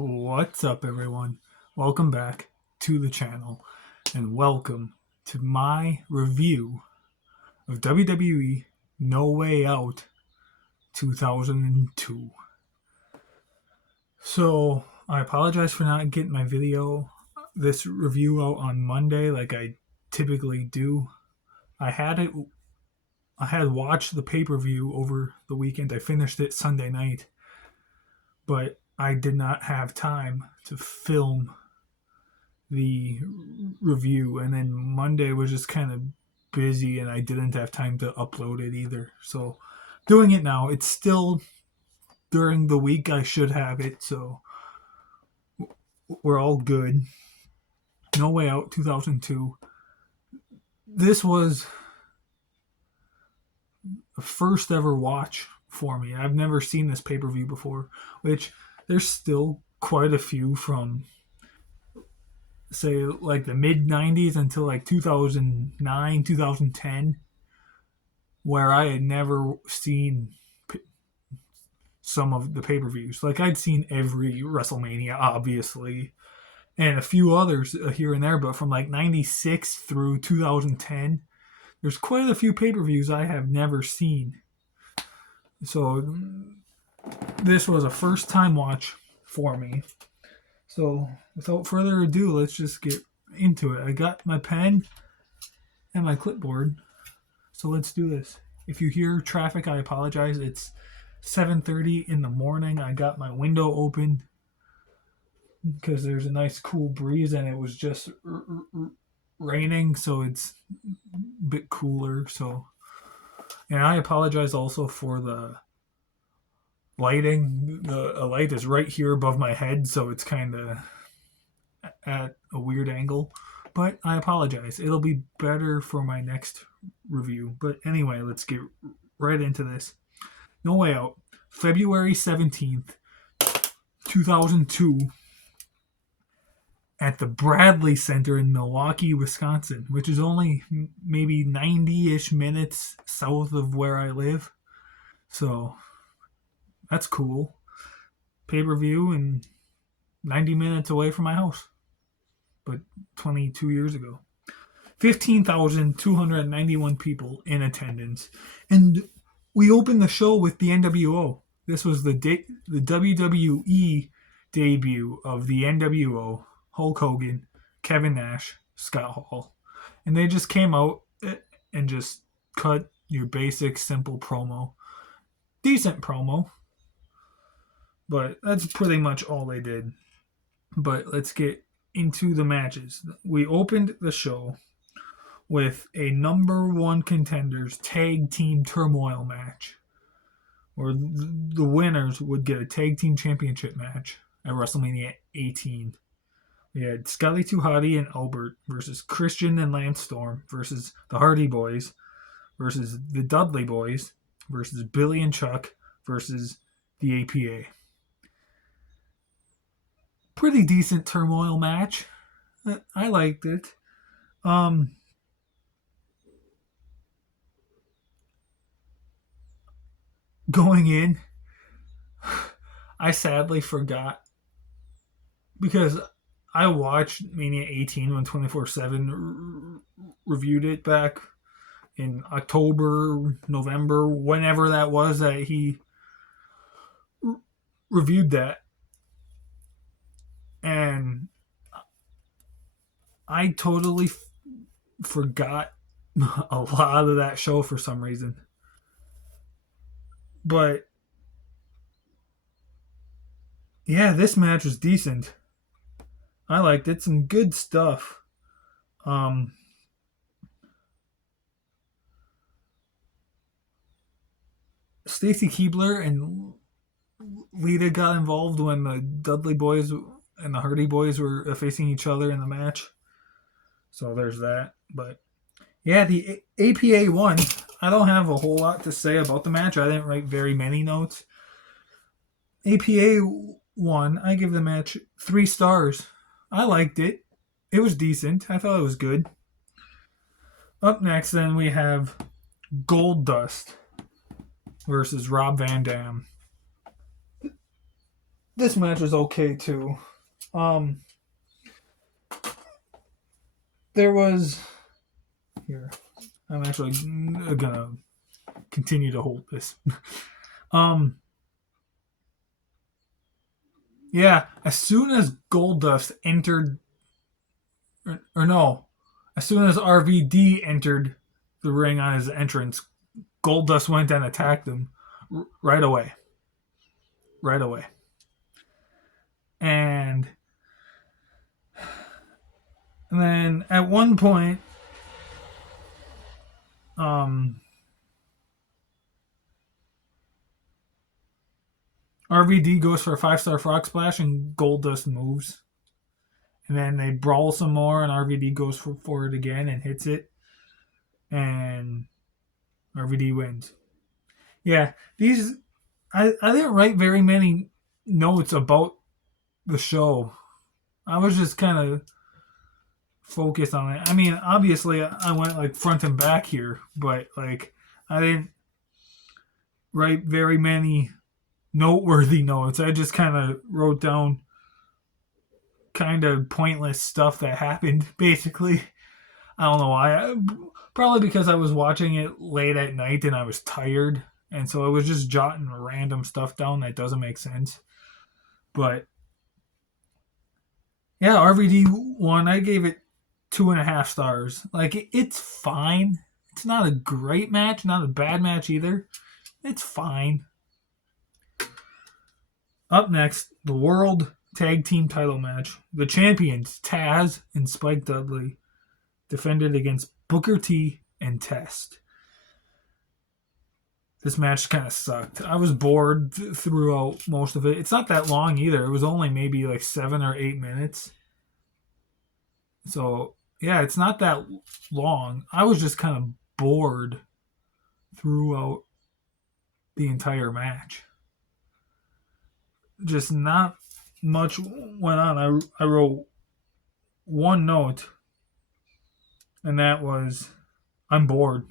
What's up, everyone? Welcome back to the channel and welcome to my review of WWE No Way Out 2002. So, I apologize for not getting this review out on Monday like I typically do. I had watched the pay-per-view over the weekend. I finished it Sunday night, but I did not have time to film the review, and then Monday was just kind of busy and I didn't have time to upload it either. So doing it now. It's still during the week. I should have it, so we're all good. No Way Out 2002. This was the first ever watch for me. I've never seen this pay-per-view before, which there's still quite a few from, say, like the mid 90s until like 2009, 2010, where I had never seen some of the pay-per-views. Like, I'd seen every WrestleMania, obviously, and a few others here and there, but from like 96 through 2010, there's quite a few pay-per-views I have never seen. So this was a first time watch for me. So without further ado, let's just get into it. I got my pen and my clipboard, so let's do this. If you hear traffic, I apologize. It's 7:30 in the morning. I got my window open because there's a nice cool breeze and it was just raining, so it's a bit cooler. So, and I apologize also for the lighting. The light is right here above my head, so it's kind of at a weird angle, but I apologize. It'll be better for my next review. But anyway, let's get right into this. No Way Out, February 17th, 2002, at the Bradley Center in Milwaukee, Wisconsin, which is only maybe 90-ish minutes south of where I live. So that's cool. Pay-per-view and 90 minutes away from my house, but 22 years ago. 15,291 people in attendance. And we opened the show with the NWO. This was the WWE debut of the NWO. Hulk Hogan, Kevin Nash, Scott Hall. And they just came out and just cut your basic, simple promo. Decent promo. But that's pretty much all they did. But let's get into the matches. We opened the show with a number one contenders tag team turmoil match, where the winners would get a tag team championship match at WrestleMania 18. We had Scotty 2 Hotty and Albert versus Christian and Lance Storm versus the Hardy Boys versus the Dudley Boys versus Billy and Chuck versus the APA. Pretty decent turmoil match. I liked it. Going in, I sadly forgot, because I watched Mania 18 when 24/7 reviewed it back in October, November, whenever that was that he reviewed that. And I totally forgot a lot of that show for some reason. But yeah, this match was decent. I liked it. Some good stuff. Stacy Keibler and Lita got involved when the Dudley Boys and the Hardy Boys were facing each other in the match. So there's that. But yeah, the APA won. I don't have a whole lot to say about the match. I didn't write very many notes. APA won. I give the match 3 stars. I liked it. It was decent. I thought it was good. Up next, then, we have Gold Dust versus Rob Van Dam. this match was okay too. Um, there was here. I'm actually gonna continue to hold this. um, yeah, as soon as Goldust entered, or no, as soon as RVD entered the ring on his entrance, Goldust went and attacked him right away. Right away. And then at one point, RVD goes for a 5-star frog splash and Goldust moves. And then they brawl some more and RVD goes for it again and hits it. And RVD wins. Yeah, these I didn't write very many notes about the show. I was just kind of focused on it. I mean, obviously I went like front and back here, but like I didn't write very many noteworthy notes. I just kind of wrote down kind of pointless stuff that happened basically. I don't know why. Probably because I was watching it late at night and I was tired. And so I was just jotting random stuff down that doesn't make sense. But yeah, RVD won. I gave it 2.5 stars. Like, it's fine. It's not a great match, not a bad match either. It's fine. Up next, the World Tag Team title match. The champions, Taz and Spike Dudley, defended against Booker T and Test. This match kind of sucked. I was bored throughout most of it. It's not that long either. It was only maybe like 7 or 8 minutes. So, yeah, it's not that long. I was just kind of bored throughout the entire match. Just not much went on. I wrote one note, and that was, I'm bored.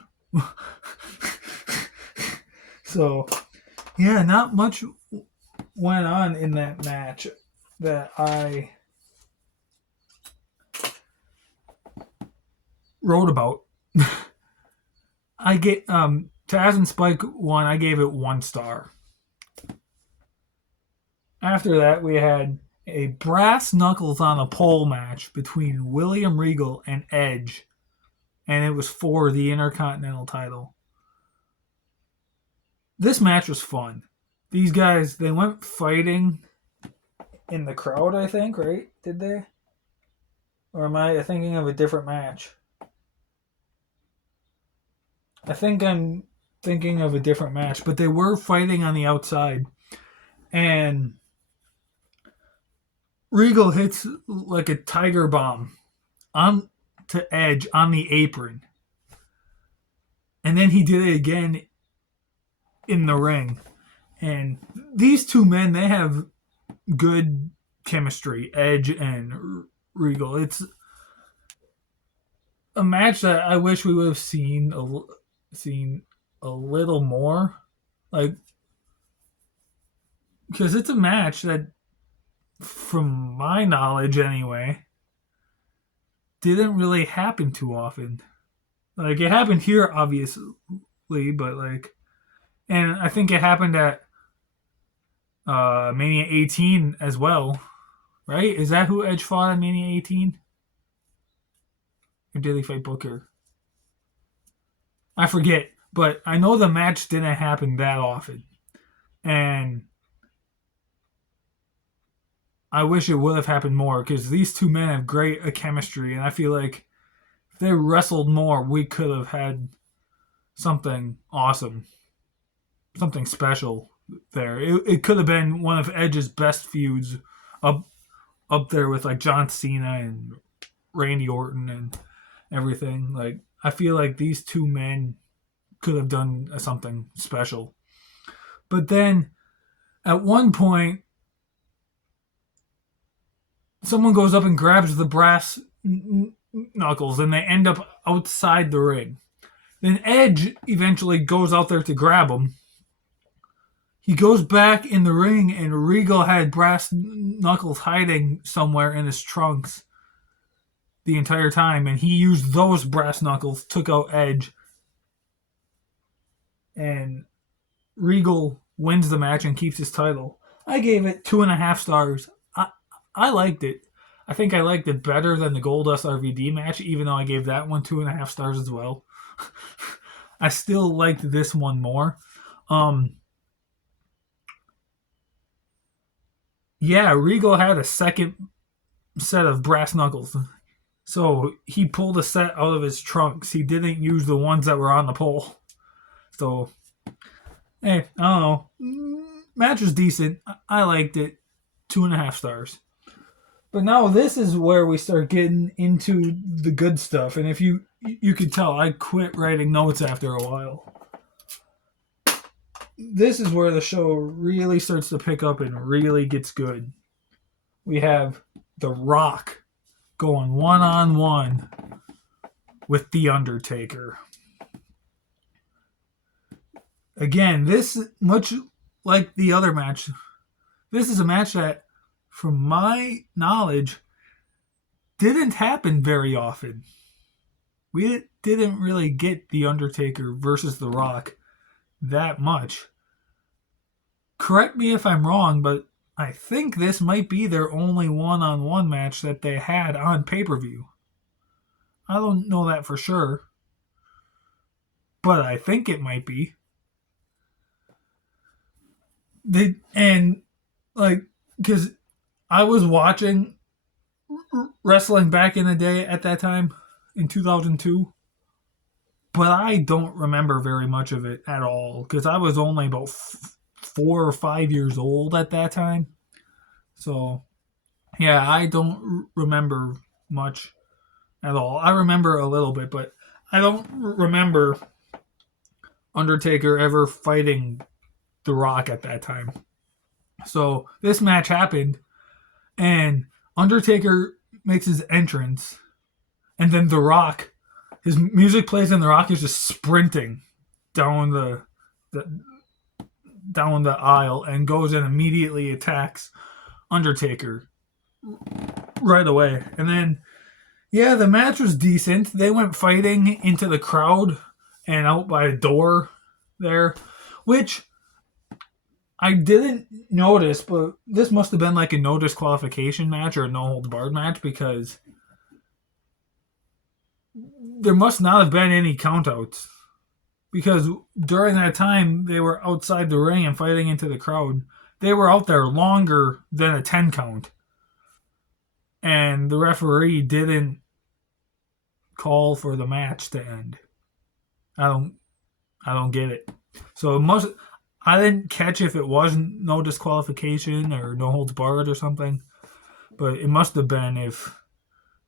So, yeah, not much went on in that match that I wrote about. I get Taz and Spike won. I gave it 1 star. After that, we had a brass knuckles on a pole match between William Regal and Edge, and it was for the Intercontinental title. This match was fun. These guys, they went fighting in the crowd, I think, right? Did they? Or am I thinking of a different match? I think I'm thinking of a different match, but they were fighting on the outside. And Regal hits like a tiger bomb on to Edge on the apron. And then he did it again in the ring. And these two men, they have good chemistry, Edge and Regal. It's a match that I wish we would have seen a little more. Like, because it's a match that, from my knowledge anyway, didn't really happen too often. Like, it happened here, obviously, but like, and I think it happened at Mania 18 as well, right? Is that who Edge fought at Mania 18? Or did he fight Booker? I forget, but I know the match didn't happen that often. And I wish it would have happened more because these two men have great chemistry, and I feel like if they wrestled more, we could have had something awesome, something special there. It could have been one of Edge's best feuds, up there with like John Cena and Randy Orton and everything. Like, I feel like these two men could have done something special. But then at one point, someone goes up and grabs the brass knuckles and they end up outside the ring. Then Edge eventually goes out there to grab them. he goes back in the ring, and Regal had brass knuckles hiding somewhere in his trunks the entire time, and he used those brass knuckles, took out Edge, and Regal wins the match and keeps his title. I gave it 2.5 stars. I liked it. I think I liked it better than the Goldust RVD match, even though I gave that one 2.5 stars as well. I still liked this one more. Yeah, Regal had a second set of brass knuckles. So he pulled a set out of his trunks. He didn't use the ones that were on the pole. So, hey, I don't know. Match was decent. I liked it. 2.5 stars. But now this is where we start getting into the good stuff. And if you could tell, I quit writing notes after a while. This is where the show really starts to pick up and really gets good. We have The Rock going one-on-one with The Undertaker. Again, this, much like the other match, this is a match that, from my knowledge, didn't happen very often. We didn't really get The Undertaker versus The Rock that much. Correct me if I'm wrong, but I think this might be their only one-on-one match that they had on pay-per-view. I don't know that for sure, but I think it might be. Because I was watching wrestling back in the day at that time in 2002, but I don't remember very much of it at all because I was only about 4 or 5 years old at that time. So, yeah, I don't remember much at all. I remember a little bit, but I don't remember Undertaker ever fighting The Rock at that time. So this match happened, and Undertaker makes his entrance, and then The Rock, his music plays, and The Rock is just sprinting down the aisle and goes and immediately attacks Undertaker right away. And then, yeah, the match was decent. They went fighting into the crowd and out by a door there, which I didn't notice, but this must have been like a no disqualification match or a no holds barred match because there must not have been any countouts. Because during that time, they were outside the ring and fighting into the crowd. They were out there longer than a 10 count. And the referee didn't call for the match to end. I don't get it. So it must. I didn't catch if it wasn't no disqualification or no holds barred or something, but it must have been if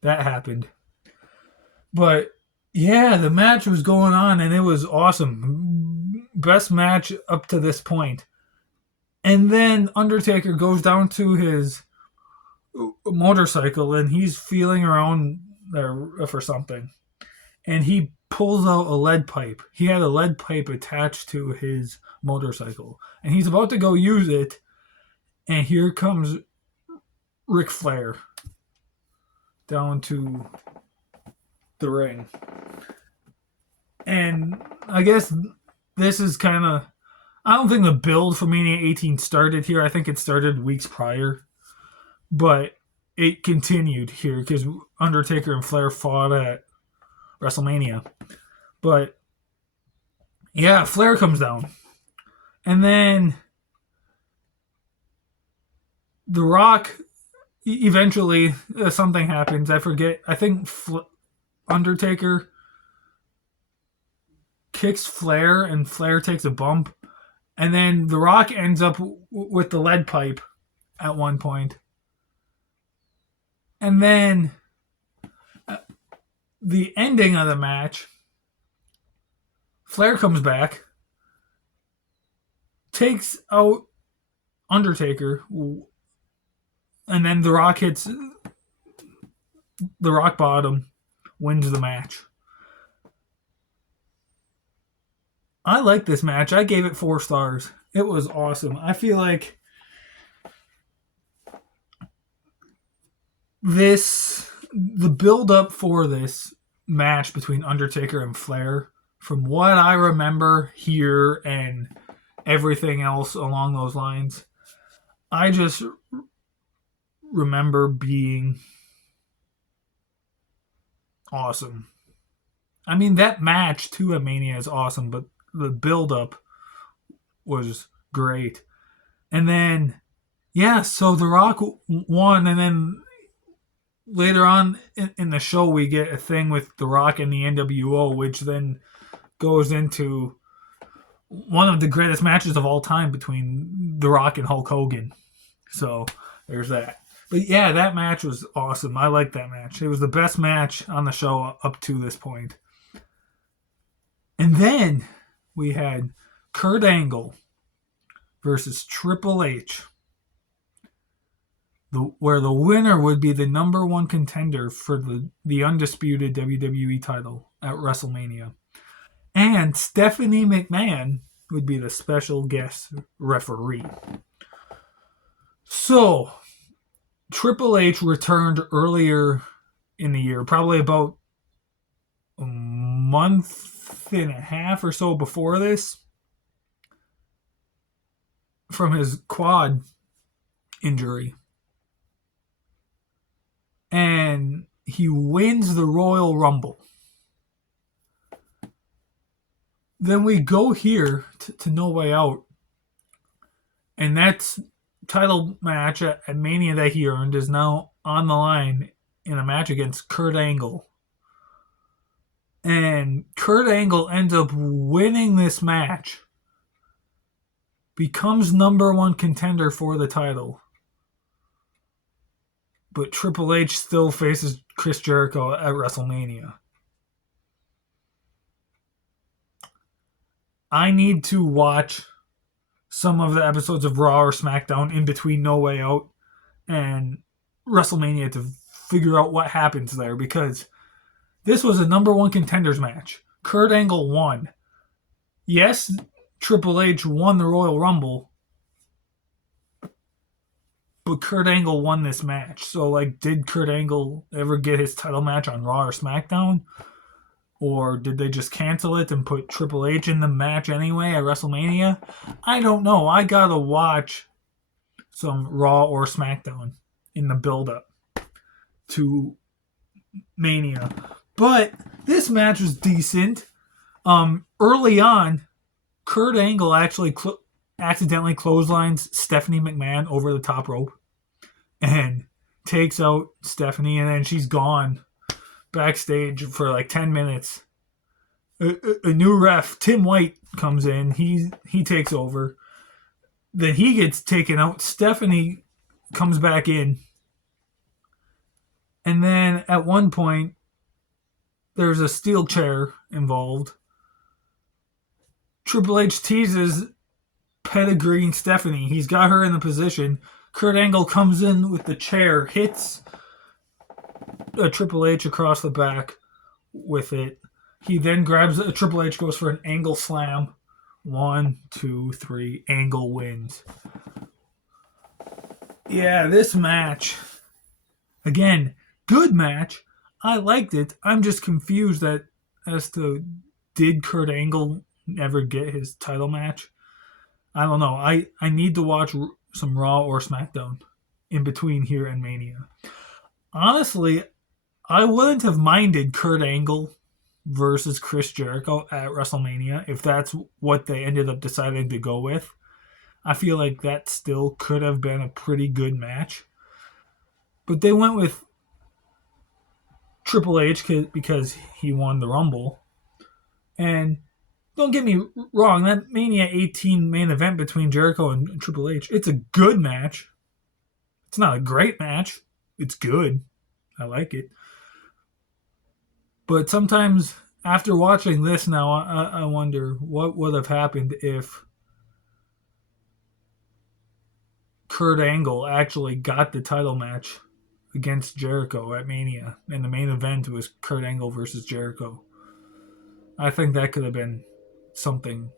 that happened. But yeah, the match was going on and it was awesome. Best match up to this point. And then Undertaker goes down to his motorcycle and he's feeling around there for something. And he pulls out a lead pipe. He had a lead pipe attached to his motorcycle. And he's about to go use it. And here comes Ric Flair down to the ring. And I guess this is kind of... I don't think the build for Mania 18 started here. I think it started weeks prior. But it continued here because Undertaker and Flair fought at WrestleMania. But yeah, Flair comes down. And then The Rock, eventually something happens. I forget. I think Undertaker kicks Flair and Flair takes a bump. And then The Rock ends up with the lead pipe at one point. And then the ending of the match, Flair comes back, takes out Undertaker, and then The Rock hits the rock bottom, wins the match. I like this match. I gave it 4 stars. It was awesome. I feel like the build up for this match between Undertaker and Flair, from what I remember here and everything else along those lines, I just remember being awesome. I mean, that match too at Mania is awesome, but the build up was great. And then, yeah, so The Rock won, and then later on in the show, we get a thing with The Rock and the NWO, which then goes into one of the greatest matches of all time between The Rock and Hulk Hogan. So there's that. But yeah, that match was awesome. I liked that match. It was the best match on the show up to this point. And then we had Kurt Angle versus Triple H, where the winner would be the number one contender for the undisputed WWE title at WrestleMania. And Stephanie McMahon would be the special guest referee. So, Triple H returned earlier in the year, probably about a month and a half or so before this, from his quad injury. And he wins the Royal Rumble. Then we go here to No Way Out. And that's title match at Mania that he earned is now on the line in a match against Kurt Angle. And Kurt Angle ends up winning this match, becomes number one contender for the title. But Triple H still faces Chris Jericho at WrestleMania. I need to watch some of the episodes of Raw or SmackDown in between No Way Out and WrestleMania to figure out what happens there, because this was a number one contenders match. Kurt Angle won. Yes, Triple H won the Royal Rumble, but Kurt Angle won this match. So, like, did Kurt Angle ever get his title match on Raw or SmackDown? Or did they just cancel it and put Triple H in the match anyway at WrestleMania? I don't know. I gotta watch some Raw or SmackDown in the build-up to Mania. But this match was decent. Early on, Kurt Angle actually accidentally clotheslines Stephanie McMahon over the top rope and takes out Stephanie, and then she's gone backstage for like 10 minutes. A new ref, Tim White, comes in. He takes over. Then he gets taken out. Stephanie comes back in. And then at one point, there's a steel chair involved. Triple H teases pedigreeing Stephanie. He's got her in the position. Kurt Angle comes in with the chair, hits a Triple H across the back with it. He then grabs a Triple H, goes for an Angle slam. 1, 2, 3. Angle wins. Yeah, this match, again, good match. I liked it. I'm just confused as to, did Kurt Angle ever get his title match? I don't know. I need to watch some Raw or SmackDown in between here and Mania. Honestly, I wouldn't have minded Kurt Angle versus Chris Jericho at WrestleMania if that's what they ended up deciding to go with. I feel like that still could have been a pretty good match. But they went with Triple H because he won the Rumble. And don't get me wrong, that Mania 18 main event between Jericho and Triple H, it's a good match. It's not a great match. It's good. I like it. But sometimes after watching this now, I wonder what would have happened if Kurt Angle actually got the title match against Jericho at Mania, and the main event was Kurt Angle versus Jericho. I think that could have been something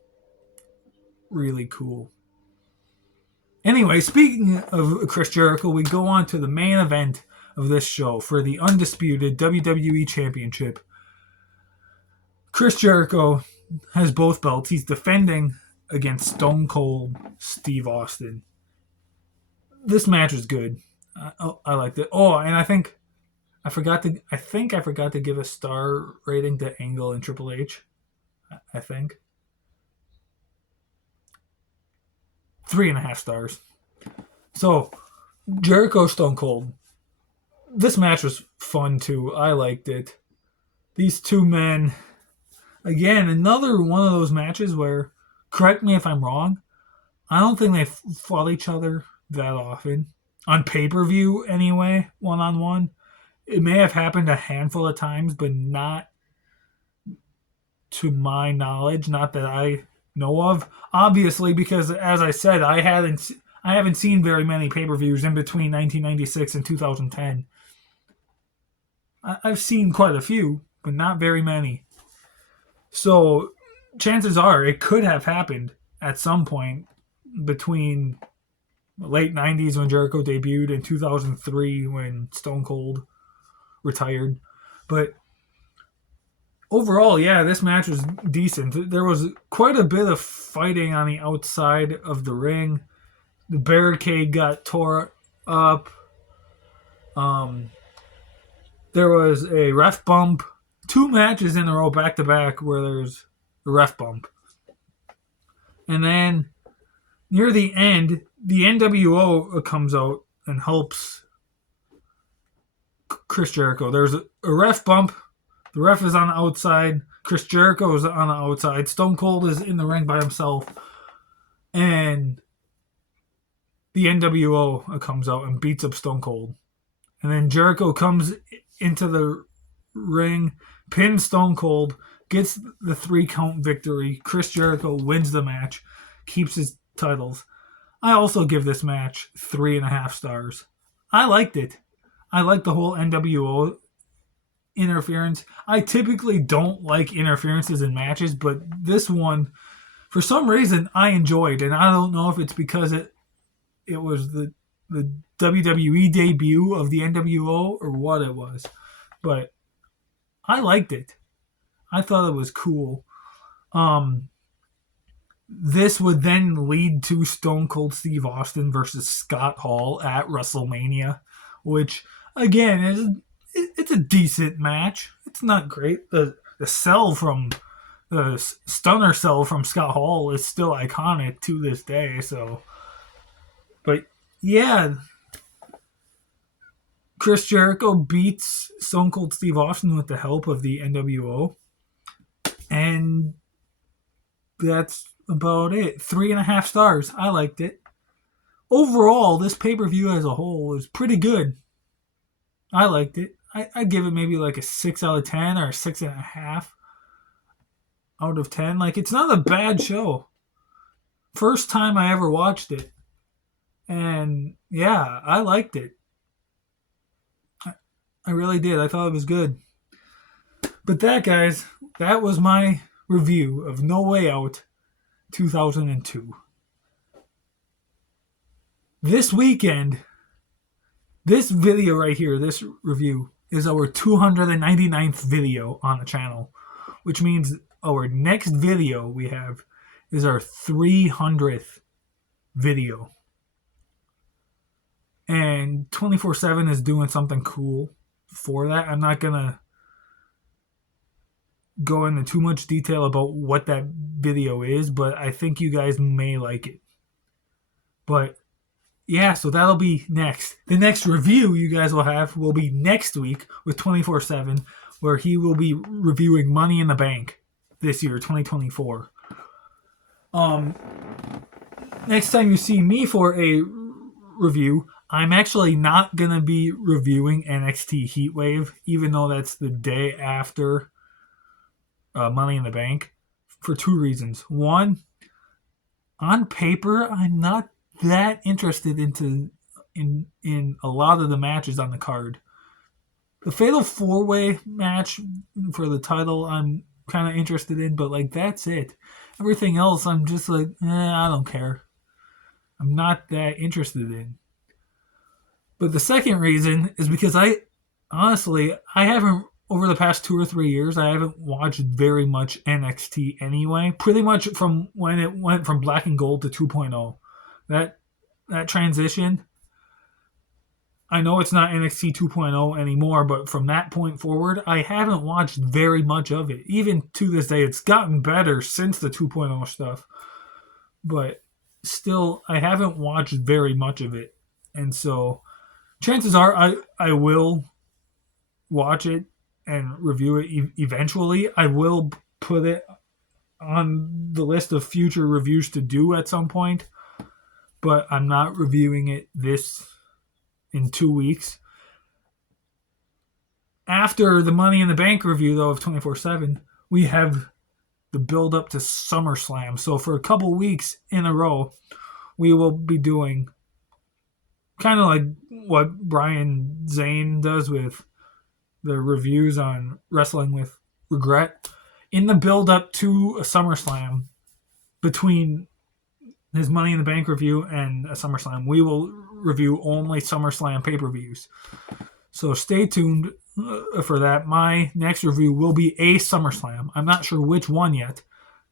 really cool. Anyway, speaking of Chris Jericho, we go on to the main event of this show for the undisputed WWE Championship. Chris Jericho has both belts. He's defending against Stone Cold Steve Austin. This match was good. I liked it. Oh, and I forgot to give a star rating to Angle and Triple H. I think 3.5 stars. So Jericho Stone Cold. This match was fun too. I liked it. These two men, again, another one of those matches where, correct me if I'm wrong, I don't think they fought each other that often. On pay-per-view anyway, one-on-one. It may have happened a handful of times, but not to my knowledge, not that I know of. Obviously, because as I said, I haven't seen very many pay-per-views in between 1996 and 2010. I've seen quite a few, but not very many. So chances are it could have happened at some point between the late 90s when Jericho debuted and 2003 when Stone Cold retired. But overall, yeah, this match was decent. There was quite a bit of fighting on the outside of the ring. The barricade got tore up. There was a ref bump. 2 matches in a row back to back where there's a ref bump. And then near the end, the NWO comes out and helps Chris Jericho. There's a ref bump. The ref is on the outside. Chris Jericho is on the outside. Stone Cold is in the ring by himself. And the NWO comes out and beats up Stone Cold. And then Jericho comes into the ring, pins Stone Cold, gets the 3 count victory. Chris Jericho wins the match, keeps his titles. I also give this match 3.5 stars. I liked it. I liked the whole NWO interference. I typically don't like interferences in matches, but this one, for some reason, I enjoyed. And I don't know if it's because it was the WWE debut of the NWO or what it was, but I liked it. I thought it was cool. This would then lead to Stone Cold Steve Austin versus Scott Hall at WrestleMania, which again it's a decent match. It's not great. The stunner cell from Scott Hall is still iconic to this day. So, but yeah, Chris Jericho beats Stone Cold Steve Austin with the help of the NWO. And that's about it. 3.5 stars. I liked it. Overall, this pay-per-view as a whole was pretty good. I liked it. I'd give it maybe like a 6 out of 10 or a 6.5 out of 10. Like, it's not a bad show. First time I ever watched it. And yeah, I liked it. I really did. I thought it was good. But that, guys, that was my review of No Way Out 2002. This weekend, this video right here, this review, is our 299th video on the channel, which means our next video we have is our 300th video. And 24/7 is doing something cool for that. I'm not going to go into too much detail about what that video is, but I think you guys may like it. But yeah, so that'll be next. The next review you guys will have will be next week with 24/7, where he will be reviewing Money in the Bank this year, 2024. Next time you see me for a review, I'm actually not going to be reviewing NXT Heatwave, even though that's the day after Money in the Bank, for 2 reasons. One, on paper, I'm not that interested in a lot of the matches on the card. The Fatal 4-Way match for the title, I'm kind of interested in, but like that's it. Everything else, I'm just like, I don't care. I'm not that interested in. But the second reason is because I haven't, over the past 2 or 3 years, I haven't watched very much NXT anyway. Pretty much from when it went from Black and Gold to 2.0. That transition, I know it's not NXT 2.0 anymore, but from that point forward, I haven't watched very much of it. Even to this day, it's gotten better since the 2.0 stuff. But still, I haven't watched very much of it. And so, chances are I will watch it and review it eventually. I will put it on the list of future reviews to do at some point, but I'm not reviewing it in 2 weeks. After the Money in the Bank review, though, of 24/7, we have the build up to SummerSlam. So for a couple weeks in a row, we will be doing kind of like what Brian Zane does with the reviews on Wrestling with Regret. In the build up to a SummerSlam, between his Money in the Bank review and a SummerSlam, we will review only SummerSlam pay-per-views. So stay tuned for that. My next review will be a SummerSlam. I'm not sure which one yet.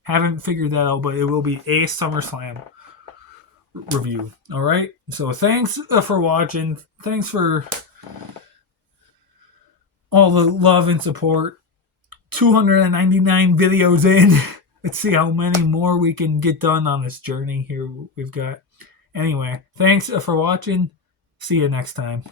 Haven't figured that out, but it will be a SummerSlam review. All right? So thanks for watching. Thanks for all the love and support. 299 videos in. Let's see how many more we can get done on this journey here we've got. Anyway, thanks for watching. See you next time.